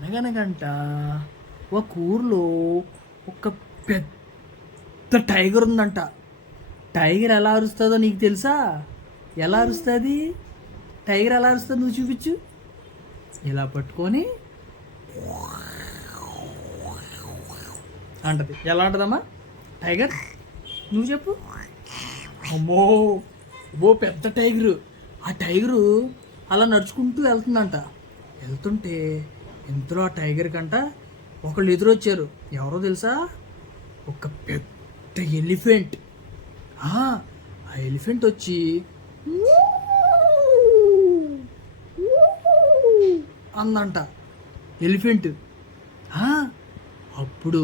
అనగనగంట ఒక ఊర్లో ఒక పెద్ద టైగర్ ఉందంట. టైగర్ ఎలా అరుస్తుందో నీకు తెలుసా? ఎలా అరుస్తుంది టైగర్? ఎలా అరుస్తుంది నువ్వు చూపించు. ఇలా పట్టుకొని అంటది. ఎలా అంటదమ్మా టైగర్? నువ్వు చెప్పు. అమ్మో పెద్ద టైగరు. ఆ టైగరు అలా నడుచుకుంటూ వెళ్తుందంట. వెళ్తుంటే ఇంతలో ఆ టైగర్ కంట ఒకళ్ళు ఎదురొచ్చారు. ఎవరో తెలుసా? ఒక పెద్ద ఎలిఫెంట్. ఆ ఎలిఫెంట్ వచ్చి అందంట ఎలిఫెంట్. అప్పుడు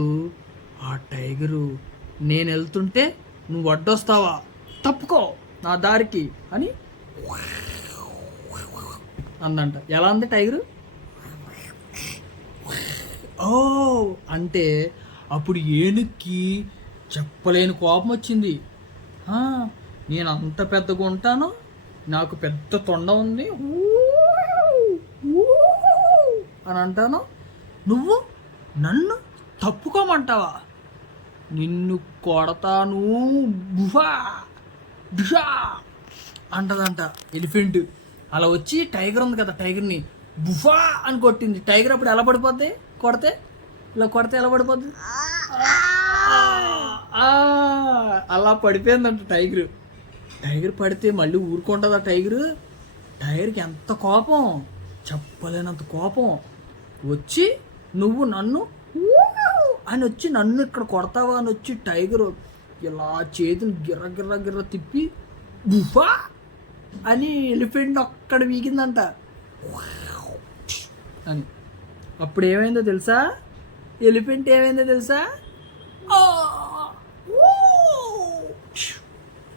ఆ టైగరు, నేను వెళ్తుంటే నువ్వు అడ్డొస్తావా, తప్పుకో నా దారికి అని అందంట. ఎలా ఉంది టైగరు? అంటే అప్పుడు ఏనుక్కి చెప్పలేని కోపం వచ్చింది. నేను అంత పెద్దగా ఉంటాను, నాకు పెద్ద తొండ ఉంది అని అంటాను, నువ్వు నన్ను తప్పుకోమంటావా? నిన్ను కొడతాను బుఫా బుషా అంటదంట ఎలిఫెంట్. అలా వచ్చి టైగర్ ఉంది కదా, టైగర్ని బుఫా అని కొట్టింది. టైగర్ అప్పుడు ఎలా పడిపోద్ది? కొడితే ఇలా కొడితే ఎలా పడిపోద్ది? అలా పడిపోయిందంట టైగర్. టైగర్ పడితే మళ్ళీ ఊరుకుంటుందా టైగర్? టైగర్కి ఎంత కోపం, చెప్పలేనంత కోపం వచ్చి, నువ్వు నన్ను అని వచ్చి నన్ను ఇక్కడ కొడతావా అని వచ్చి టైగర్ ఇలా చేతిని గిర్ర గిర్ర గిర్ర తిప్పి బుఫా అని ఎలిఫెంట్ అక్కడ వీగిందంట అని. అప్పుడు ఏమైందో తెలుసా? ఎలిఫెంట్ ఏమైందో తెలుసా?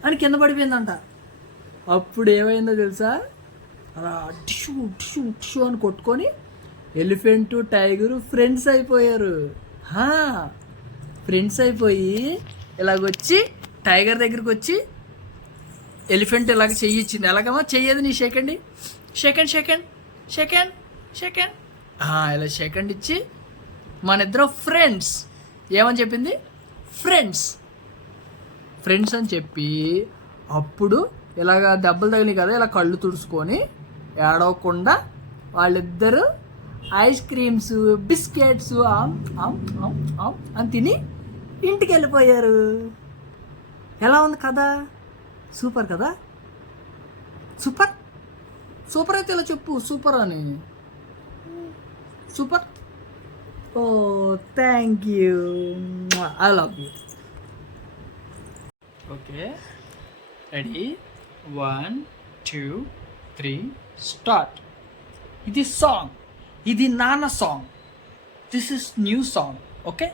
అని కింద పడిపోయిందంట. అప్పుడు ఏమైందో తెలుసా? అలా టిషు టిషు టిషు అని కొట్టుకొని ఎలిఫెంట్ టైగరు ఫ్రెండ్స్ అయిపోయారు. ఫ్రెండ్స్ అయిపోయి ఇలాగొచ్చి టైగర్ దగ్గరికి వచ్చి ఎలిఫెంట్ ఇలాగ చెయ్యి ఇచ్చింది. ఎలాగమ్మా చెయ్యేది? నీ second second second second second ఇలా సెకండ్ ఇచ్చి మన ఇద్దరు ఫ్రెండ్స్ ఏమని చెప్పింది? ఫ్రెండ్స్ ఫ్రెండ్స్ అని చెప్పి, అప్పుడు ఇలాగ దెబ్బలు తగిలి కదా, ఇలా కళ్ళు తుడుచుకొని ఏడవకుండా వాళ్ళిద్దరూ ఐస్ క్రీమ్స్ బిస్కెట్స్ అని తిని ఇంటికి వెళ్ళిపోయారు. ఎలా ఉంది కదా? సూపర్ కదా? సూపర్ సూపర్ అయితే ఇలా చెప్పు, సూపర్ అని. Super. Oh thank you, I love you. Okay ready? 1 2 3 start. ఇది సాంగ్, ఇది నాన్న song. This is new song. Okay.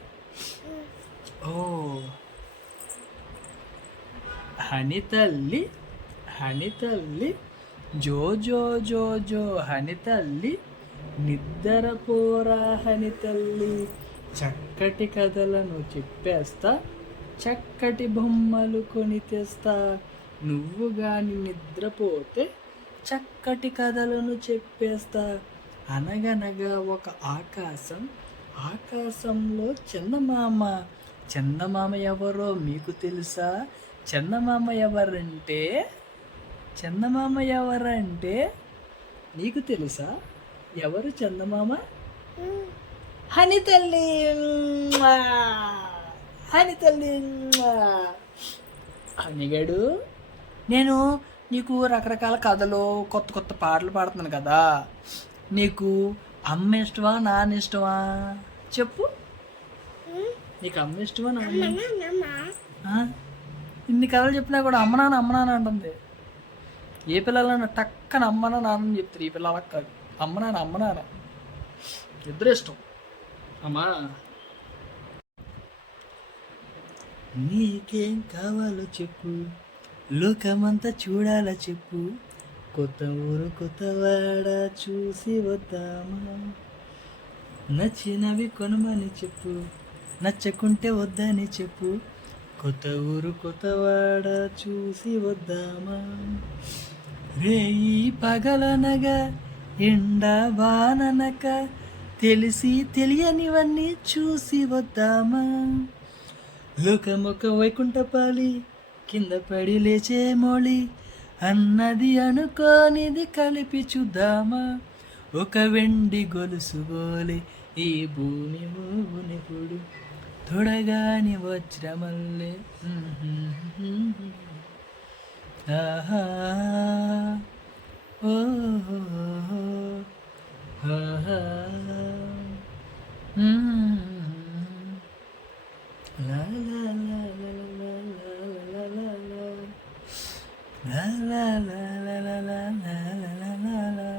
హని తల్లి హని తల్లి జో జో జో జో హని తల్లి, నిద్రపోరా హని తల్లి, చక్కటి కథలను చెప్పేస్తా, చక్కటి బొమ్మలు కొని తెస్తా, నువ్వు గాని నిద్రపోతే చక్కటి కథలను చెప్పేస్తా. అనగనగా ఒక ఆకాశం, ఆకాశంలో చందమామ, చందమామ ఎవరో మీకు తెలుసా? చందమామ ఎవరంటే, చందమామ ఎవరంటే నీకు తెలుసా? ఎవరు చందమామ? హని తల్లి, హని తల్లి. హనిగాడు, నేను నీకు రకరకాల కథలు కొత్త కొత్త పాటలు పాడుతున్నాను కదా, నీకు అమ్మ ఇష్టమా నాన్న ఇష్టమా చెప్పు. నీకు అమ్మ ఇష్టమా నాన్న? ఇన్ని కథలు చెప్పినా కూడా అమ్మ నాన్న అంటుంది. ఏ పిల్లలన్నా టక్కన అమ్మ నాన్న చెప్తారు, ఈ పిల్లలకు కాదు. అమ్మ నాన్న ఇద్దరు ఇష్టం. అమ్మా నీకేం కావాలో చెప్పు, లోకమంతా చూడాల చెప్పు, కొత్త ఊరు కొత్తవాడ చూసి వద్దామా, నచ్చినవి కొనమని చెప్పు, నచ్చకుంటే వద్దని చెప్పు, కొత్త ఊరు కొత్తవాడ చూసి వద్దామా, రేయి పగలనగా ఎండ వాననక తెలిసి తెలియనివన్నీ చూసి వద్దామా, లోకమొక వైకుంఠపాలి, కింద పడి లేచే మోళి, అన్నది అనుకోనిది కలిపి చూద్దామా, ఒక వెండి గొలుసు బోలే ఈ భూమి మూనెప్పుడు, తొడగాని వజ్రమల్లే. ఆహా ఓ ఆహా లా లా లా లా లా లా లా లా లా లా లా లా లా లా లా లా.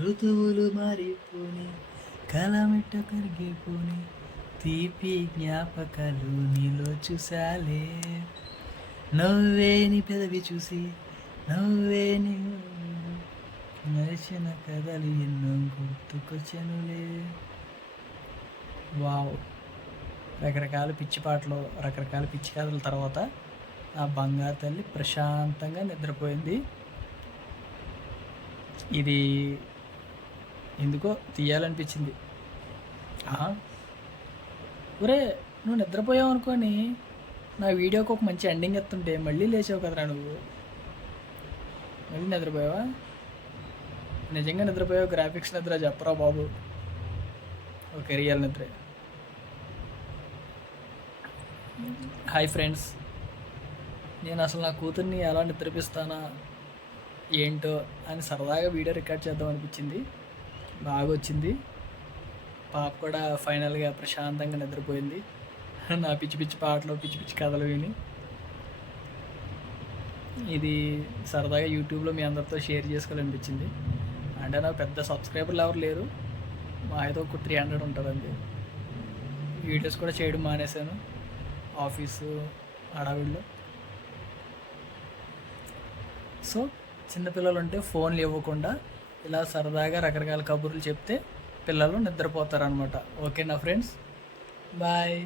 ఋతువులు మారిపోని, కలమిట్ట కరిగిపోని, తీపి జ్ఞాపకాలు నీలో చూసాలే, నవ్వేని పెదవి చూసి నవ్వేని నడిచిన కథలు ఎన్నో గుర్తుకొచ్చనులే. వావ్, రకరకాల పిచ్చి పాటలు, రకరకాల పిచ్చి కథల తర్వాత ఆ బంగారు తల్లి ప్రశాంతంగా నిద్రపోయింది. ఇది ఎందుకో తీయాలనిపించింది. ఒరే, నువ్వు నిద్రపోయావు అనుకొని నా వీడియోకి ఒక మంచి ఎండింగ్ ఎత్తుంటే మళ్ళీ లేచావు కదరా నువ్వు. మళ్ళీ నిద్రపోయావా? నిజంగా నిద్రపోయావు? గ్రాఫిక్స్ నిద్ర చెప్పరా బాబు, ఓకే రియల్ నిద్ర. హాయ్ ఫ్రెండ్స్, నేను అసలు నా కూతుర్ని ఎలా నిద్రపిస్తానా ఏంటో అని సరదాగా వీడియో రికార్డ్ చేద్దాం అనిపించింది. బాగా వచ్చింది. పాప కూడా ఫైనల్గా ప్రశాంతంగా నిద్రపోయింది నా పిచ్చి పిచ్చి పాటలు, పిచ్చి పిచ్చి కథలు విని. ఇది సరదాగా యూట్యూబ్లో మీ అందరితో షేర్ చేసుకోవాలనిపించింది. అంటే నాకు పెద్ద సబ్స్క్రైబర్లు ఎవరు లేరు, మా అయితే ఒక 300 ఉంటుందండి. వీడియోస్ కూడా చేయడం మానేశాను ఆఫీసు హడావిడిలో. సో చిన్నపిల్లలు ఉంటే ఫోన్లు ఇవ్వకుండా ఇలా సరదాగా రకరకాల కబుర్లు చెప్తే పిల్లలు నిద్రపోతారనమాట. ఓకేనా ఫ్రెండ్స్, బాయ్.